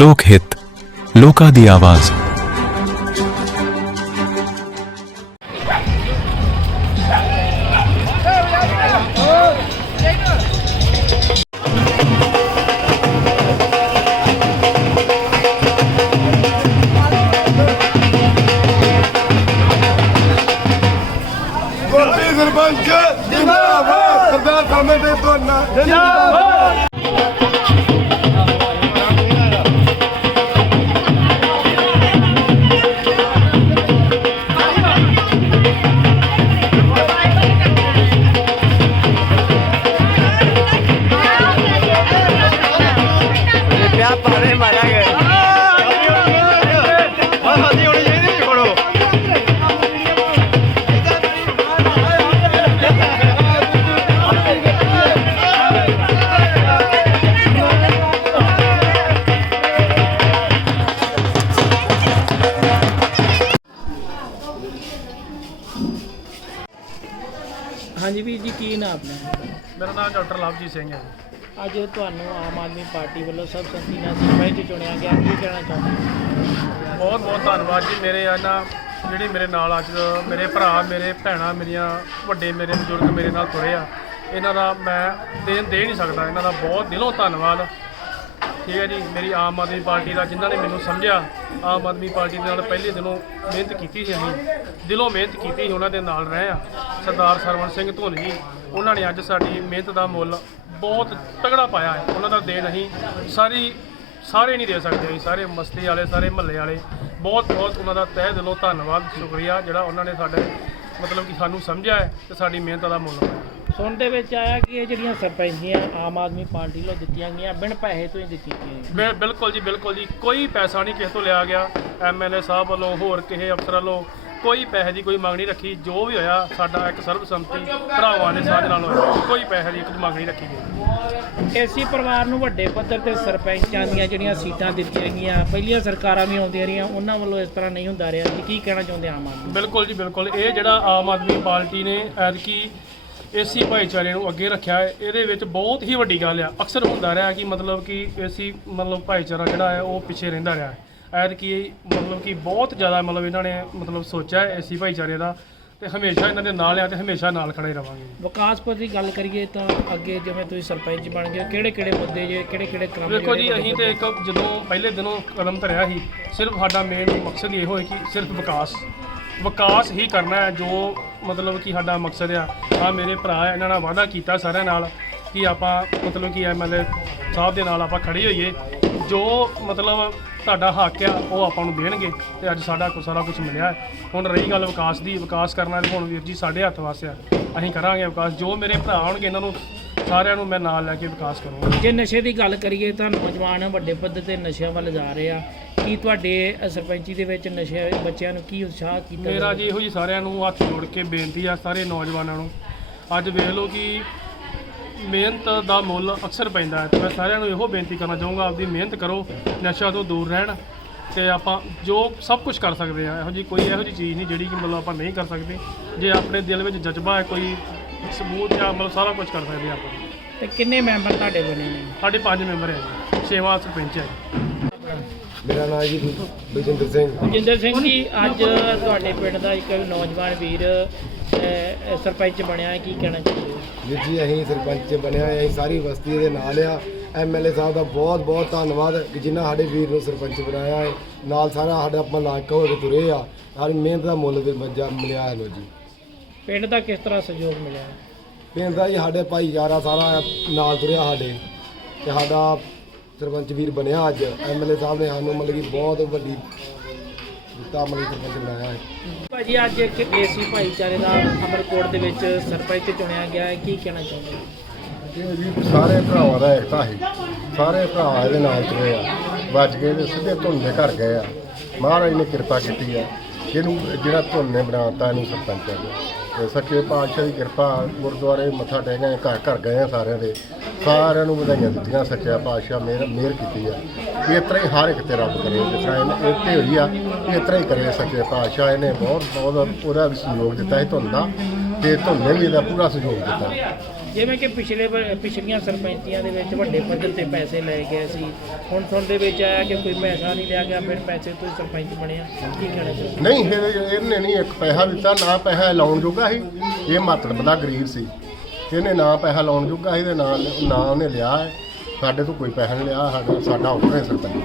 ਲੋਕ ਹਿੱਤ ਲੋਕਾਂ ਦੀ ਆਵਾਜ਼ ਗੋਪੀ ਸਰਪੰਚ ਜਿੰਦਾਬਾਦ ਸਰਦਾਰ ਸਾਹਮਣੇ ਦੇ ਤੋਨਾ ਪਾਵੇ ਮਾਰਾਂਗੇ। ਹੋਣੀ ਚਾਹੀਦੀ ਹਾਂਜੀ ਵੀਰ ਜੀ ਕੀ ਨਾਮ ਆਪਣਾ? ਮੇਰਾ ਨਾਮ ਡਾਕਟਰ ਲਵਜੀਤ ਸਿੰਘ ਹੈ ਜੀ। ਅੱਜ ਤੁਹਾਨੂੰ ਆਮ ਆਦਮੀ ਪਾਰਟੀ ਵੱਲੋਂ ਸਭ ਸੰਮਤੀ ਨਾਲ ਸਰਪੰਚ ਚੁਣਿਆ ਗਿਆ। ਕੀ ਕਹਿਣਾ ਚਾਹੁੰਦੇ ਬਹੁਤ ਬਹੁਤ ਧੰਨਵਾਦ ਜੀ। ਮੇਰੇ ਇਹਨਾਂ ਜਿਹੜੇ ਮੇਰੇ ਨਾਲ ਅੱਜ, ਮੇਰੇ ਭਰਾ, ਮੇਰੇ ਭੈਣਾਂ, ਮੇਰੀਆਂ ਵੱਡੇ, ਮੇਰੇ ਬਜ਼ੁਰਗ ਮੇਰੇ ਨਾਲ ਤੁਰੇ ਆ। ਇਹਨਾਂ ਦਾ ਮੈਂ ਦੇਣ, ਦੇ ਨਹੀਂ ਸਕਦਾ। ਇਹਨਾਂ ਦਾ ਬਹੁਤ ਦਿਲੋਂ ਧੰਨਵਾਦ। ਠੀਕ ਹੈ ਜੀ। ਮੇਰੀ ਆਮ ਆਦਮੀ ਪਾਰਟੀ ਦਾ ਜਿਨ੍ਹਾਂ ਨੇ ਮੈਨੂੰ ਸਮਝਿਆ, ਆਮ ਆਦਮੀ ਪਾਰਟੀ ਦੇ ਨਾਲ ਪਹਿਲੇ ਦਿਨੋਂ ਮਿਹਨਤ ਕੀਤੀ ਸੀ ਅਸੀਂ। ਦਿਲੋਂ ਮਿਹਨਤ ਕੀਤੀ ਸੀ, ਉਹਨਾਂ ਦੇ ਨਾਲ ਰਹੇ ਆ। ਸਰਦਾਰ ਸਰਵਣ ਸਿੰਘ ਧੋਨੀ ਜੀ, ਉਹਨਾਂ ਨੇ ਅੱਜ ਸਾਡੀ ਮਿਹਨਤ ਦਾ ਮੁੱਲ ਬਹੁਤ ਤਗੜਾ ਪਾਇਆ ਹੈ। ਉਹਨਾਂ ਦਾ ਦੇਣ ਅਸੀਂ ਸਾਰੀ ਸਾਰੇ ਨਹੀਂ ਦੇ ਸਕਦੇ ਅਸੀਂ। ਸਾਰੇ ਮਸਤੀ ਵਾਲੇ ਸਾਰੇ ਮਹੱਲੇ ਵਾਲੇ। ਬਹੁਤ ਬਹੁਤ ਉਹਨਾਂ ਦਾ ਤਹਿ ਦਿਲੋਂ ਧੰਨਵਾਦ ਸ਼ੁਕਰੀਆ ਜਿਹੜਾ ਉਹਨਾਂ ਨੇ ਸਾਡੇ ਮਤਲਬ ਕਿ ਸਾਨੂੰ ਸਮਝਿਆ ਹੈ ਤੇ ਸਾਡੀ ਮਿਹਨਤ ਦਾ ਮੁੱਲ ਪਾਇਆ ਸੁਣ ਦੇ ਵਿੱਚ ਆਇਆ ਕਿ ਇਹ ਜਿਹੜੀਆਂ ਸਰਪੰਚੀਆਂ ਆਮ ਆਦਮੀ ਪਾਰਟੀ ਵੱਲੋਂ ਦਿੱਤੀਆਂ ਗਈਆਂ ਬਿਨ ਪੈਸੇ ਤੋਂ ਹੀ ਦਿੱਤੀਆਂ ਗਈਆਂ ਬਿਲ- ਬਿਲਕੁਲ ਜੀ ਬਿਲਕੁਲ ਜੀ। ਕੋਈ ਪੈਸਾ ਨਹੀਂ ਕਿਸੇ ਤੋਂ ਲਿਆ ਗਿਆ। ਐਮਐਲਏ ਸਾਹਿਬ ਵੱਲੋਂ ਹੋਰ ਕਿਸੇ ਅਫਸਰ ਵੱਲੋਂ ਕੋਈ ਪੈਸੇ ਦੀ ਕੋਈ ਮੰਗ ਨਹੀਂ ਰੱਖੀ। ਜੋ ਵੀ ਹੋਇਆ ਸਾਡਾ ਇੱਕ ਸਰਬਸੰਮਤੀ ਭਰਾਵਾਂ ਦੇ ਸਾਥ ਨਾਲ ਹੋਇਆ। ਕੋਈ ਪੈਸੇ ਦੀ ਇੱਕ ਮੰਗ ਨਹੀਂ ਰੱਖੀ ਗਈ। ਏਸੀ ਪਰਿਵਾਰ ਨੂੰ ਵੱਡੇ ਪੱਧਰ ਤੇ ਸਰਪੰਚਾਂ ਦੀਆਂ ਜਿਹੜੀਆਂ ਸੀਟਾਂ ਦਿੱਤੀਆਂ ਗਈਆਂ ਪਹਿਲੀਆਂ ਸਰਕਾਰਾਂ ਵੀ ਆਉਂਦੀਆਂ ਰਹੀਆਂ ਉਹਨਾਂ ਵੱਲੋਂ ਇਸ ਤਰ੍ਹਾਂ ਨਹੀਂ ਹੁੰਦਾ ਰਿਹਾ। ਜੀ ਕੀ ਕਹਿਣਾ ਚਾਹੁੰਦੇ ਆਮ ਆਦਮੀ ਬਿਲਕੁਲ ਜੀ ਬਿਲਕੁਲ। ਇਹ ਜਿਹੜਾ ਆਮ ਆਦਮੀ ਪਾਰਟੀ ਨੇ ਐਤਕੀ ਏਸੀ ਭਾਈਚਾਰੇ ਨੂੰ ਅੱਗੇ ਰੱਖਿਆ ਹੈ ਇਹਦੇ ਵਿੱਚ ਬਹੁਤ ਹੀ ਵੱਡੀ ਗੱਲ ਆ। ਅਕਸਰ ਹੁੰਦਾ ਰਿਹਾ ਕਿ ਮਤਲਬ ਕਿ ਏਸੀ ਮਤਲਬ ਭਾਈਚਾਰਾ ਜਿਹੜਾ ਹੈ ਉਹ ਪਿੱਛੇ ਰਹਿੰਦਾ ਰਿਹਾ ਹੈ। ਐਤਕੀ ਮਤਲਬ ਕਿ ਬਹੁਤ ਜ਼ਿਆਦਾ ਮਤਲਬ ਇਹਨਾਂ ਨੇ ਮਤਲਬ ਸੋਚਿਆ ਏਸੀ ਭਾਈਚਾਰੇ ਦਾ ਤੇ ਹਮੇਸ਼ਾ ਇਹਨਾਂ ਦੇ ਨਾਲ ਆ ਤੇ ਹਮੇਸ਼ਾ ਨਾਲ ਖੜੇ ਰਵਾਂਗੇ। ਵਿਕਾਸਪੁਰ ਦੀ ਗੱਲ ਕਰੀਏ ਤਾਂ ਅੱਗੇ ਜਿਵੇਂ ਤੁਸੀਂ ਸਰਪੰਚ ਬਣ ਗਏ ਕਿਹੜੇ ਕਿਹੜੇ ਮੁੱਦੇ ਜੇ ਕਿਹੜੇ ਕਿਹੜੇ ਕੰਮ ਵੇਖੋ ਜੀ ਅਸੀਂ ਤੇ ਇੱਕ ਜਦੋਂ ਪਹਿਲੇ ਦਿਨੋਂ ਕਦਮ ਧਰਿਆ ਸੀ ਸਿਰਫ ਸਾਡਾ ਮੇਨ ਮਕਸਦ ਇਹੋ ਹੈ ਕਿ ਸਿਰਫ ਵਿਕਾਸ। ਵਿਕਾਸ ਹੀ ਕਰਨਾ ਹੈ ਜੋ ਮਤਲਬ ਕਿ ਸਾਡਾ ਮਕਸਦ ਆ। ਆ ਮੇਰੇ ਭਰਾ ਇਹਨਾਂ ਨਾਲ ਵਾਅਦਾ ਕੀਤਾ ਸਾਰਿਆਂ ਨਾਲ ਕਿ ਆਪਾਂ ਮਤਲਬ ਕਿ ਐਮਐਲਏ ਸਾਹਿਬ ਦੇ ਨਾਲ ਆਪਾਂ ਖੜੇ ਹੋਈਏ। ਜੋ ਮਤਲਬ ਤੁਹਾਡਾ ਹੱਕ ਆ ਉਹ ਆਪਾਂ ਨੂੰ ਦੇਣਗੇ ਤੇ ਅੱਜ ਸਾਡਾ ਕੁ ਸਾਰਾ ਕੁਝ ਮਿਲਿਆ ਹੈ। ਹੁਣ ਰਹੀ ਗੱਲ ਵਿਕਾਸ ਦੀ ਵਿਕਾਸ ਕਰਨਾ ਤੇ ਹੁਣ ਵੀਰ ਜੀ ਸਾਡੇ ਹੱਥ ਵਾਸਿਆ ਅਸੀਂ ਕਰਾਂਗੇ ਵਿਕਾਸ ਜੋ ਮੇਰੇ ਭਰਾ ਆਉਣਗੇ ਇਹਨਾਂ ਨੂੰ ਸਾਰਿਆਂ ਨੂੰ ਮੈਂ ਨਾਲ ਲੈ ਕੇ ਵਿਕਾਸ ਕਰੂੰਗਾ ਜੇ ਨਸ਼ੇ ਦੀ ਗੱਲ ਕਰੀਏ ਤਾਂ ਨੌਜਵਾਨ ਵੱਡੇ ਪੱਧਰ ਤੇ ਨਸ਼ਿਆਂ ਵੱਲ ਜਾ ਰਹੇ ਆ ਕੀ ਤੁਹਾਡੇ ਅ, ਸਰਪੰਚੀ ਦੇ ਵਿੱਚ ਨਸ਼ੇ ਬੱਚਿਆਂ ਨੂੰ ਕੀ ਉਤਸ਼ਾਹ ਕੀਤਾ ਮੇਰਾ? ਜੀ ਇਹੋ ਜੀ ਸਾਰਿਆਂ ਨੂੰ ਹੱਥ ਜੋੜ ਕੇ ਬੇਨਤੀ ਆ ਸਾਰੇ ਨੌਜਵਾਨਾਂ ਨੂੰ ਅੱਜ ਵੇਖ ਲਓ ਕਿ ਮਿਹਨਤ ਦਾ ਮੁੱਲ ਅਕਸਰ ਪੈਂਦਾ ਹੈ। ਤੇ ਮੈਂ ਸਾਰਿਆਂ ਨੂੰ ਇਹੋ ਬੇਨਤੀ ਕਰਨਾ ਚਾਹੂੰਗਾ ਆਪਦੀ ਮਿਹਨਤ ਕਰੋ ਨਸ਼ਾ ਤੋਂ ਦੂਰ ਰਹਿਣ ਤੇ ਆਪਾਂ ਜੋ ਸਭ ਕੁਝ ਕਰ ਸਕਦੇ ਆ ਇਹੋ ਜੀ ਕੋਈ ਇਹੋ ਜੀ ਚੀਜ਼ ਨਹੀਂ ਜਿਹੜੀ ਕਿ ਮਤਲਬ ਆਪਾਂ ਨਹੀਂ ਕਰ ਸਕਦੇ। ਜੇ ਆਪਣੇ ਦਿਲ ਵਿੱਚ ਜਜ਼ਬਾ ਹੈ ਕੋਈ ਸਬੂਤ ਜਾਂ ਮਤਲਬ ਸਾਰਾ ਕੁਝ ਕਰ ਸਕਦੇ ਆ ਆਪਾਂ। ਤੇ ਕਿੰਨੇ ਮੈਂਬਰ ਤੁਹਾਡੇ ਬਣੇ ਨੇ? ਸਾਡੇ ਪੰਜ ਮੈਂਬਰ ਹੈ ਛੇਵਾਂ ਸਰਪੰਚ ਹੈ ਮੇਰਾ ਨਾਮ ਜੀ ਬਲਜਿੰਦਰ ਸਿੰਘ। ਜਿੰਦਰ ਸਿੰਘ ਜੀ ਅੱਜ ਤੁਹਾਡੇ ਪਿੰਡ ਦਾ ਇੱਕ ਨੌਜਵਾਨ ਵੀਰ ਸਰਪੰਚ ਬਣਿਆ ਕੀ ਕਹਿਣਾ ਚਾਹੁੰਦੇ ਵੀਰ ਜੀ ਅਸੀਂ ਸਰਪੰਚ ਬਣਿਆ ਹੋਇਆ, ਅਸੀਂ ਸਾਰੀ ਬਸਤੀ ਦੇ ਨਾਲ ਆ। ਐਮਐਲਏ ਸਾਹਿਬ ਦਾ ਬਹੁਤ ਬਹੁਤ ਧੰਨਵਾਦ ਕਿ ਜਿਨ੍ਹਾਂ ਸਾਡੇ ਵੀਰ ਨੂੰ ਸਰਪੰਚ ਬਣਾਇਆ ਹੈ। ਨਾਲ ਸਾਰਾ ਸਾਡਾ ਆਪਾਂ ਇਲਾਕਾ ਹੋ ਕੇ ਤੁਰੇ ਆ। ਸਾਡੀ ਮਿਹਨਤ ਦਾ ਮੁੱਲ ਵੀ ਮੱਜਾ ਮਿਲਿਆ ਹੈ ਜੀ। ਪਿੰਡ ਦਾ ਕਿਸ ਤਰ੍ਹਾਂ ਸਹਿਯੋਗ ਮਿਲਿਆ? ਪਿੰਡ ਦਾ ਜੀ ਸਾਡੇ ਭਾਈਚਾਰਾ ਸਾਰਾ ਨਾਲ ਤੁਰਿਆ ਸਾਡੇ। ਤੇ ਸਾਡਾ ਸਰਪੰਚ ਵੀਰ ਬਣਿਆ ਅੱਜ। ਐਮਐਲਏ ਸਾਹਿਬ ਨੇ ਸਾਨੂੰ ਮਤਲਬ ਕਿ ਬਹੁਤ ਵੱਡੀ ਦਿੱਤਾ ਕਿ ਸਰਪੰਚ ਬਣਾਇਆ ਹੈ। ਭਾਜੀ ਅੱਜ ਇੱਕ ਏਸੀ ਭਾਈਚਾਰੇ ਦਾ ਅਮਰਕੋਟ ਦੇ ਵਿੱਚ ਸਰਪੰਚ ਚੁਣਿਆ ਗਿਆ ਹੈ। ਕੀ ਕਹਿਣਾ ਚਾਹੁੰਦੇ ਹੋ? ਇਹ ਜੀ ਸਾਰੇ ਭਰਾਵਾਂ ਦਾ ਇਕਤਾ ਸੀ। ਸਾਰੇ ਭਰਾ ਇਹਦੇ ਨਾਲ ਤੁਰੇ ਆ। ਵੱਜ ਗਏ ਤੇ ਸਿੱਧੇ ਧੁੰਨ ਦੇ ਘਰ ਗਏ ਆ। ਮਹਾਰਾਜ ਨੇ ਕਿਰਪਾ ਕੀਤੀ ਆ। ਇਹਨੂੰ ਜਿਹੜਾ ਧੁੰਨ ਨੇ ਬਣਾਤਾ ਇਹਨੂੰ ਸਰਪੰਚ ਤੇ ਸੱਚੇ ਪਾਤਸ਼ਾਹ ਦੀ ਕਿਰਪਾ, ਗੁਰਦੁਆਰੇ ਮੱਥਾ ਟੇਕਿਆ ਘਰ ਘਰ ਗਏ ਆ ਸਾਰਿਆਂ ਦੇ। ਸਾਰਿਆਂ ਨੂੰ ਵਧਾਈਆਂ ਦਿੱਤੀਆਂ, ਸੱਚਾ ਪਾਤਸ਼ਾਹ ਮਿਹਰ ਮਿਹਰ ਕੀਤੀ ਆ। ਇਸ ਤਰ੍ਹਾਂ ਹੀ ਹਰ ਇੱਕ ਤੇ ਰੱਬ ਕਰੇ, ਜਿਸ ਤਰ੍ਹਾਂ ਇਹਨੇ ਇੱਥੇ ਹੋਈ ਆ ਇਸ ਤਰ੍ਹਾਂ ਹੀ ਕਰੇ ਸੱਚੇ ਪਾਤਸ਼ਾਹ। ਇਹਨੇ ਬਹੁਤ ਬਹੁਤ ਉਹਦਾ ਵੀ ਸਹਿਯੋਗ ਦਿੱਤਾ ਹੈ ਧੁੰਨ ਦਾ। ਤੇ ਧੁੰਨੇ ਵੀ ਇਹਦਾ ਪੂਰਾ ਸਹਿਯੋਗ ਦਿੱਤਾ। ਜਿਵੇਂ ਕਿ ਪਿਛਲੇ ਵ- ਪਿਛਲੀਆਂ ਸਰਪੰਚੀਆਂ ਦੇ ਵਿੱਚ ਵੱਡੇ ਪੱਧਰ ਤੇ ਪੈਸੇ ਲਏ ਗਏ ਸੀ। ਹੁਣ ਸੁਣ ਦੇ ਵਿੱਚ ਆਇਆ ਕਿ ਕੋਈ ਪੈਸਾ ਨਹੀਂ ਲਿਆ ਗਿਆ, ਫਿਰ ਪੈਸੇ ਤੋਂ ਹੀ ਸਰਪੰਚ ਬਣਿਆ। ਕੀ ਕਹਿਣਾ ਚਾਹੁੰਦੇ ਨਹੀਂ ਇਹ ਇਹਨੇ ਨਹੀਂ ਇੱਕ ਪੈਸਾ ਦਿੱਤਾ, ਨਾ ਪੈਸਾ ਲਾਉਣ ਜੋਗਾ ਸੀ। ਇਹ ਮਾਤੜ ਬੰਦਾ ਗਰੀਬ ਸੀ। ਇਹਨੇ ਨਾ ਪੈਸਾ ਲਾਉਣ ਜੋਗਾ ਸੀ ਤੇ ਨਾ ਨਾ ਉਹਨੇ ਲਿਆ ਹੈ। ਸਾਡੇ ਤੋਂ ਕੋਈ ਪੈਸਾ ਨਹੀਂ ਲਿਆ, ਸਾਡਾ ਸਾਡਾ ਉੱਪਰੇ ਸਰਪੰਚ।